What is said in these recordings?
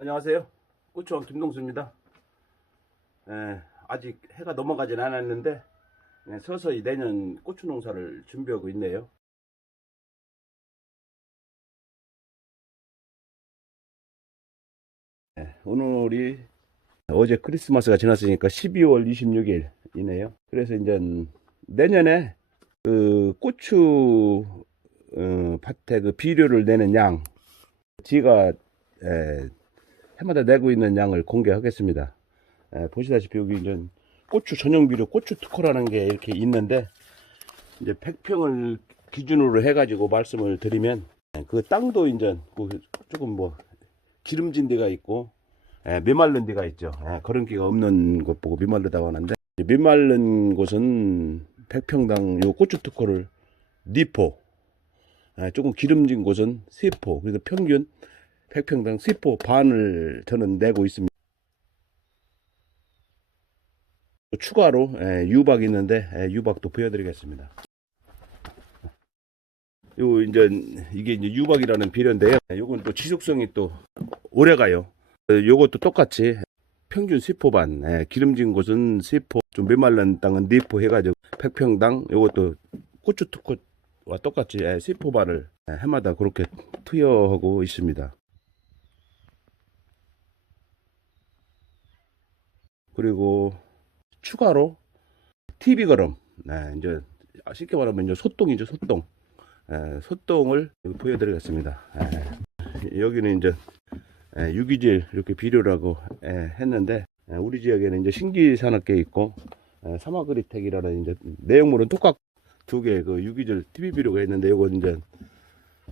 안녕하세요. 고추왕 김동수입니다. 예, 아직 해가 넘어가진 않았는데 예, 서서히 내년 고추 농사를 준비하고 있네요. 예, 오늘이 어제 크리스마스가 지났으니까 12월 26일이네요. 그래서 이제 내년에 그 고추 어, 밭에 그 비료를 내는 양, 지가 에, 해마다 내고 있는 양을 공개하겠습니다. 에, 보시다시피 여기 이제 고추 전용 비료, 고추 특허라는 게 이렇게 있는데 이제 100평을 기준으로 해가지고 말씀을 드리면 에, 그 땅도 이제 그 조금 뭐 기름진 데가 있고 에, 메말른 데가 있죠. 에, 거름기가 없는 곳 보고 메말르다고 하는데 메말른 곳은 100평당 요 고추 특허를 니포 에, 조금 기름진 곳은 세포 그래서 평균 100평당 세포 반을 저는 내고 있습니다. 추가로 에, 유박이 있는데 에, 유박도 보여드리겠습니다. 요 이제 이게 이제 유박이라는 비료인데요. 요건 또 지속성이 또 오래 가요. 어, 요것도 똑같이 평균 세포 반, 에, 기름진 곳은 세포, 좀 메말른 땅은 네포 해가지고 100평당 요것도 고추 특허와 똑같이 에, 세포 반을 에, 해마다 그렇게 투여하고 있습니다. 그리고 추가로 TV 걸음, 네, 이제 쉽게 말하면 이제 소똥이죠, 소똥. 에, 소똥을 여기 보여드리겠습니다. 에, 여기는 이제 에, 유기질 이렇게 비료라고 에, 했는데 에, 우리 지역에는 이제 신기산업계 있고 에, 사마그리텍이라는 이제 내용물은 똑같 두 개 그 유기질 TV 비료가 있는데 요건 이제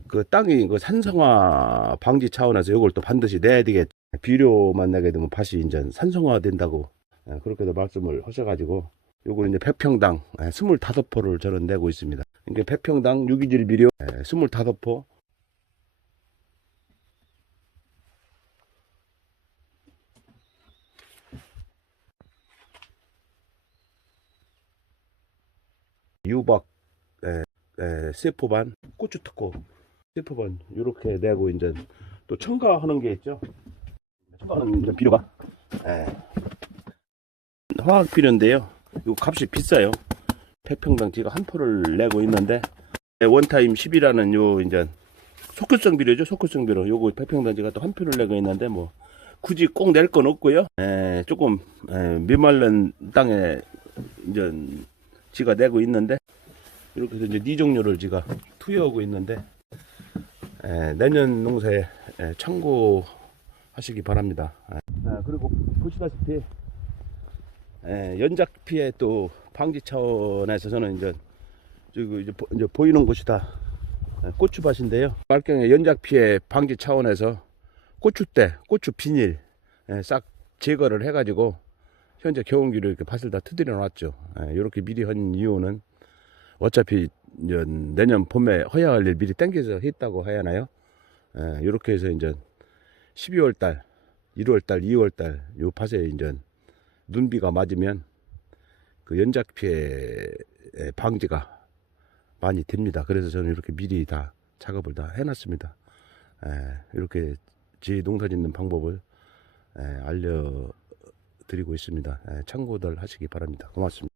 그 땅이 그 산성화 방지 차원에서 이걸 또 반드시 내야 되겠 비료만 내게 되면 밭이 이제 산성화 된다고 예, 그렇게도 말씀을 하셔가지고 요거는 이제 100평당 25포를 저는 내고 있습니다. 이게 100평당 유기질 비료 25포. 유박 에, 에, 세포반 고추 특고 세포반 이렇게 내고 이제 또 첨가하는 게 있죠. 첨가하는 이제 비료가 에, 화학 비료인데요. 이거 값이 비싸요. 100평당 제가 한 포를 내고 있는데 원타임 10이라는 요 이제 속효성 비료죠. 속효성 비료. 요거 100평당 제가 또 한 표를 내고 있는데 뭐 굳이 꼭 낼 건 없고요. 에, 조금 에, 메말른 땅에 이제 지가 내고 있는데 이렇게 해서 이제 네 종류를 지가 투여하고 있는데 에, 내년 농사에 에, 참고하시기 바랍니다. 에, 아, 그리고 보시다시피 에, 연작 피해 또 방지 차원에서 저는 이제 이제, 보, 이제 보이는 곳이 다 에, 고추밭인데요. 말경의 연작 피해 방지 차원에서 고추대, 고추 비닐 에, 싹 제거를 해가지고 현재 경운기로 이렇게 밭을 다 트들여 놨죠. 이렇게 미리 한 이유는 어차피 이제 내년 봄에 허야할 일 미리 땡겨서 했다고 해야 하나요? 이렇게 해서 이제 12월 달, 1월 달, 2월 달 요 밭에 이제 눈비가 맞으면 그 연작 피해 방지가 많이 됩니다. 그래서 저는 이렇게 미리 다 작업을 다 해놨습니다. 이렇게 제 농사 짓는 방법을 알려드리고 있습니다. 참고들 하시기 바랍니다. 고맙습니다.